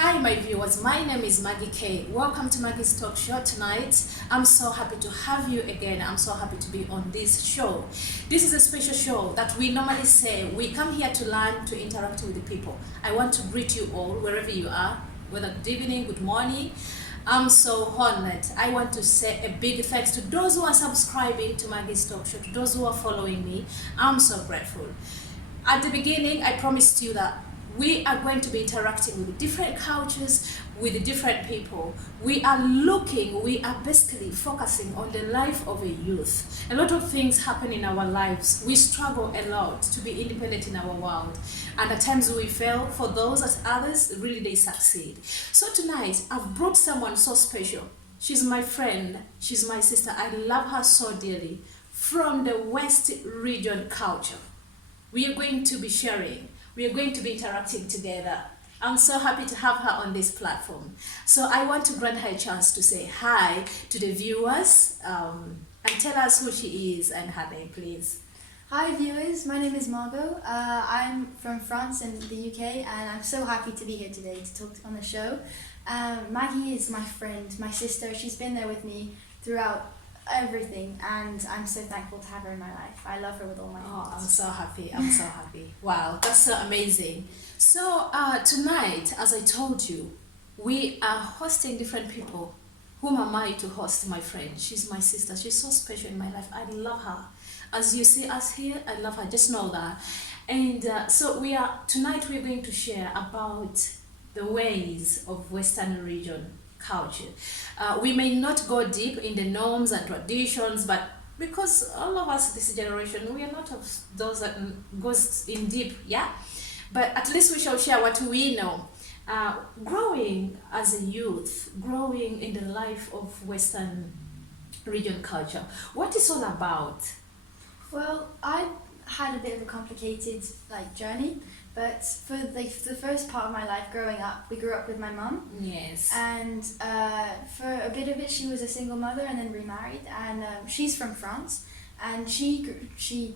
Hi my viewers, my name is Maggie K. Welcome to Maggie's Talk Show tonight. I'm so happy to have you again. I'm so happy to be on this show. This is a special show that we normally say we come here to learn, to interact with the people. I want to greet you all wherever you are, whether good evening, good morning. I'm so honored. I want to say a big thanks to those who are subscribing to Maggie's Talk Show, to those who are following me. I'm so grateful. At the beginning, I promised you that we are going to be interacting with different cultures, with different people. We are basically focusing on the life of a youth. A lot of things happen in our lives. We struggle a lot to be independent in our world. And at times we fail. For those as others, really they succeed. So tonight, I've brought someone so special. She's my friend. She's my sister. I love her so dearly. From the West region culture. We are going to be sharing. We are going to be interacting together. I'm so happy to have her on this platform. So I want to grant her a chance to say hi to the viewers and tell us who she is and her name, please. Hi viewers, my name is Margot. I'm from France and the UK, and I'm so happy to be here today to talk on the show. Maggie is my friend, my sister. She's been there with me throughout everything, and I'm so thankful to have her in my life. I love her with all my heart. Oh, I'm so happy. I'm so happy. Wow, that's so amazing. So tonight, as I told you, we are hosting different people. Whom am I to host? My friend. She's my sister. She's so special in my life. I love her. As you see us here, I love her. Just know that. And so tonight we're going to share about the ways of Western region culture. We may not go deep in the norms and traditions, but because all of us this generation, we are not of those that goes in deep, yeah? But at least we shall share what we know. Growing as a youth, growing in the life of Western region culture, what is all about? Well, I had a bit of a complicated journey, but for the first part of my life growing up, we grew up with my mum. Yes. And for a bit of it, she was a single mother and then remarried. And she's from France, and she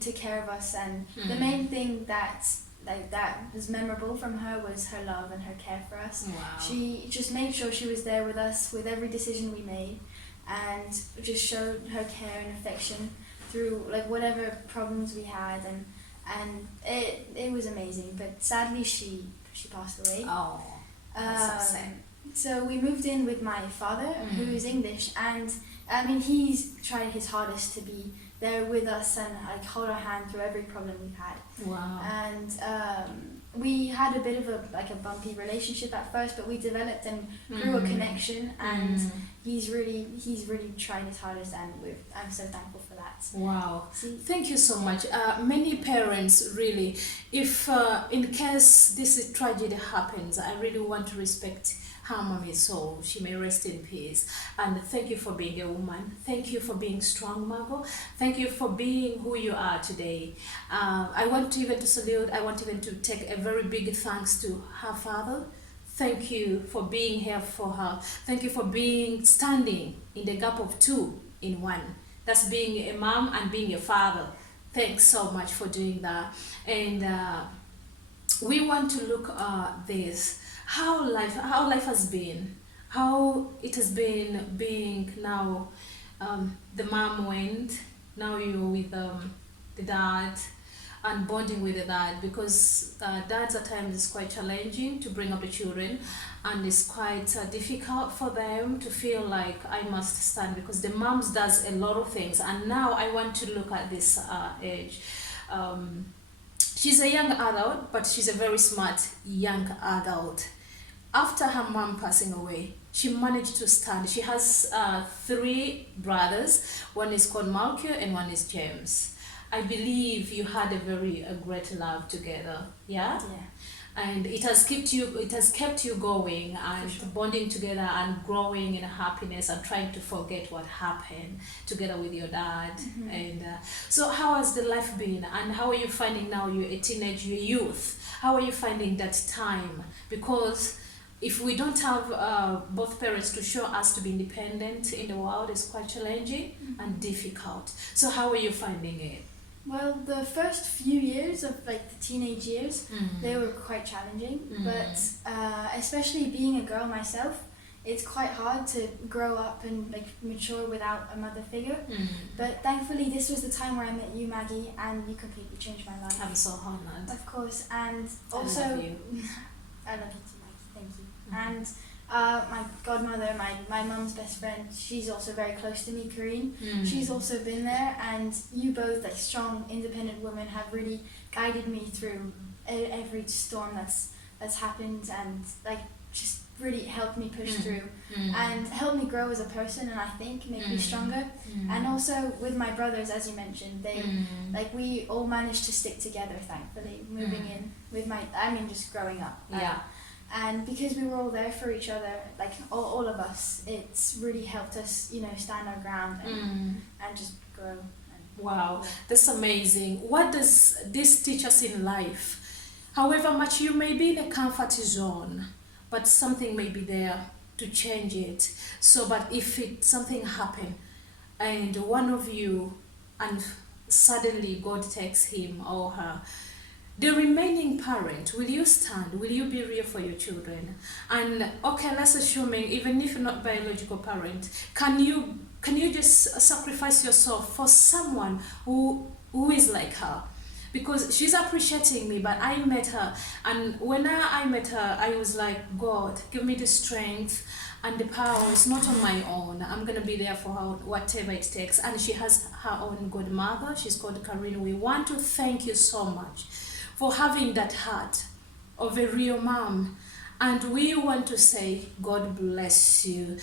took care of us. And the main thing that was memorable from her was her love and her care for us. Wow. She just made sure she was there with us with every decision we made, and just showed her care and affection through whatever problems we had, and it was amazing. But sadly she passed away. Oh, that's so sad. So we moved in with my father, who is English, and I mean he's tried his hardest to be there with us and hold our hand through every problem we've had. Wow. And we had a bit of a bumpy relationship at first, but we developed and grew a connection, and he's really tried his hardest, and I'm so thankful for that. Wow. Thank you so much. Many parents really, if in case this tragedy happens, I really want to respect her mommy's soul. She may rest in peace. And thank you for being a woman. Thank you for being strong, Margot. Thank you for being who you are today. I want to even to salute, I want even to take a very big thanks to her father. Thank you for being here for her. Thank you for standing in the gap of two in one. That's being a mom and being a father. Thanks so much for doing that. And we want to look at this. How life has been, how it has been being now. The mom went, now you're with the dad, and bonding with the dad, because dads at times is quite challenging to bring up the children, and it's quite difficult for them to feel like I must stand, because the moms does a lot of things. And now I want to look at this age. She's a young adult, but she's a very smart young adult. After her mom passing away, she managed to stand. She has 3 brothers. One is called Malcolm and one is James. I believe you had a great love together, yeah? Yeah. And it has kept you going and bonding together and growing in happiness and trying to forget what happened together with your dad. And so how has the life been, and how are you finding now? You're a teenage, you're youth. How are you finding that time? Because if we don't have both parents to show us to be independent in the world, it's quite challenging and difficult. So how are you finding it? Well, the first few years of like the teenage years, they were quite challenging. But especially being a girl myself, it's quite hard to grow up and like mature without a mother figure. But thankfully, this was the time where I met you, Maggie, and you completely changed my life. I'm so honored. Of course, and also I love you. I love you too, Maggie. Thank you. And my godmother, my mum's best friend, she's also very close to me, Karine. She's also been there, and you both, like strong, independent women, have really guided me through every storm that's happened, and like just really helped me push through and helped me grow as a person, and I think make me stronger. And also with my brothers, as you mentioned, they like we all managed to stick together, thankfully, moving in with just growing up. Yeah. And because we were all there for each other, like all of us, it's really helped us, stand our ground and just grow. Wow, that's amazing. What does this teach us in life? However much you may be in a comfort zone, but something may be there to change it. So, but if something happen and one of you, and suddenly God takes him or her, the remaining parent, will you stand? Will you be real for your children? And okay, let's assuming even if you're not biological parent, can you just sacrifice yourself for someone who is like her? Because she's appreciating me, but I met her, and when I met her, I was like, God, give me the strength and the power. It's not on my own. I'm gonna be there for her, whatever it takes. And she has her own godmother. She's called Karine. We want to thank you so much for having that heart of a real mom. And we want to say, God bless you.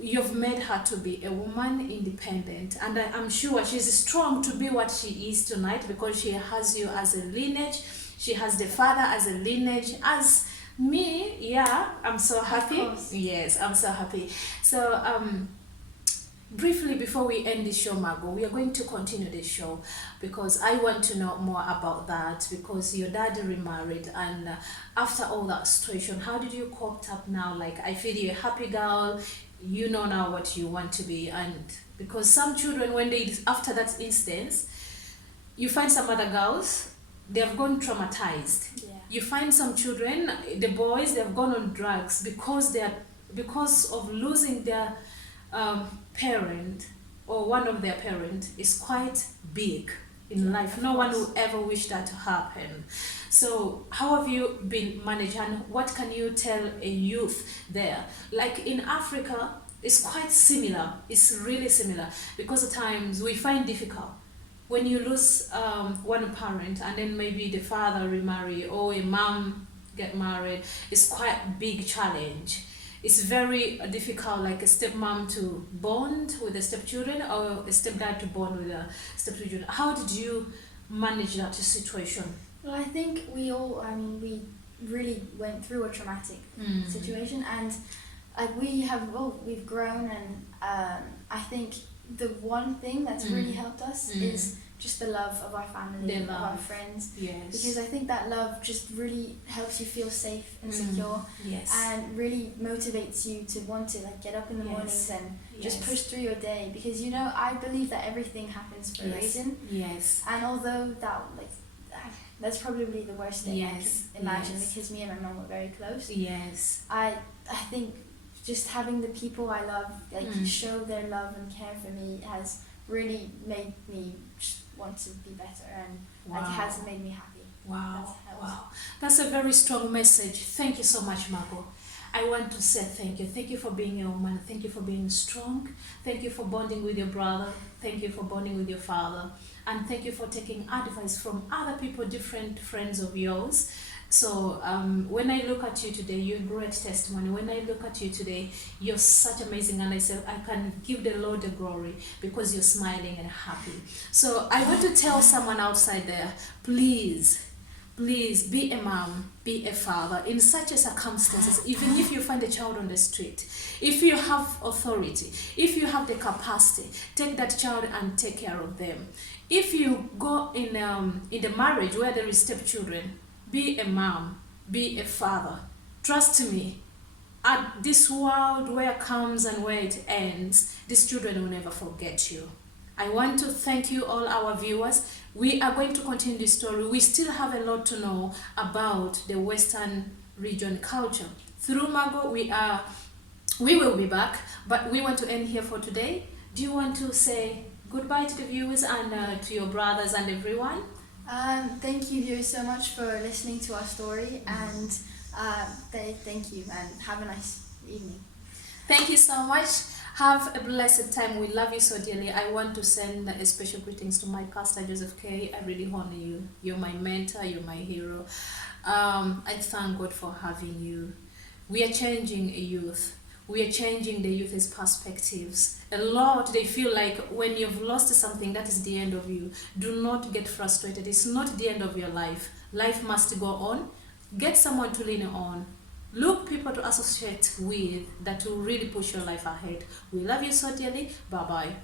You've made her to be a woman, independent. And I'm sure she's strong to be what she is tonight, because she has you as a lineage. She has the father as a lineage. As me, yeah, I'm so happy. Of course. Yes, I'm so happy. So, briefly, before we end the show, Margot, we are going to continue the show because I want to know more about that, because your dad remarried, and after all that situation, how did you cope up now? Like, I feel you're a happy girl, you know now what you want to be. And because some children, when they, after that instance, you find some other girls, they have gone traumatized. Yeah. You find some children, the boys, they have gone on drugs because of losing their parent, or one of their parent is quite big in life. No one will ever wish that to happen. So how have you been managed, and what can you tell a youth there? Like in Africa, it's quite similar. It's really similar, because at times we find difficult when you lose one parent, and then maybe the father remarry or a mom get married. It's quite a big challenge. It's very difficult, like a stepmom to bond with the stepchildren, or a stepdad to bond with the stepchildren. How did you manage that situation? Well, I think we really went through a traumatic situation, and like we've grown, and I think the one thing that's really helped us is just the love of our family, of our friends. Yes. Because I think that love just really helps you feel safe and secure, Yes. and really motivates you to want to like get up in the mornings and just push through your day. Because I believe that everything happens for a reason. Yes. And although that's probably the worst thing I can imagine, because me and my mum were very close. Yes. I think just having the people I love show their love and care for me has really made me just want to be better, and has made me happy. Wow. That's a very strong message. Thank you so much, Margot. I want to say thank you. Thank you for being a woman. Thank you for being strong. Thank you for bonding with your brother. Thank you for bonding with your father. And thank you for taking advice from other people, different friends of yours. So when I look at you today, you're a great testimony. When I look at you today, you're such amazing. And I say, I can give the Lord the glory because you're smiling and happy. So I want to tell someone outside there, please be a mom, be a father in such a circumstances. Even if you find a child on the street, if you have authority, if you have the capacity, take that child and take care of them. If you go in the marriage where there is stepchildren, be a mom, be a father. Trust me, at this world where it comes and where it ends, these children will never forget you. I want to thank you all our viewers. We are going to continue this story. We still have a lot to know about the Western region culture. Through Mago, we will be back, but we want to end here for today. Do you want to say goodbye to the viewers and to your brothers and everyone? Thank you, viewers, so much for listening to our story, and thank you, and have a nice evening. Thank you so much. Have a blessed time. We love you so dearly. I want to send a special greetings to my pastor, Joseph K. I really honor you. You're my mentor. You're my hero. I thank God for having you. We are changing a youth. We are changing the youth's perspectives. A lot, they feel like when you've lost something, that is the end of you. Do not get frustrated. It's not the end of your life. Life must go on. Get someone to lean on. Look people to associate with that will really push your life ahead. We love you so dearly. Bye-bye.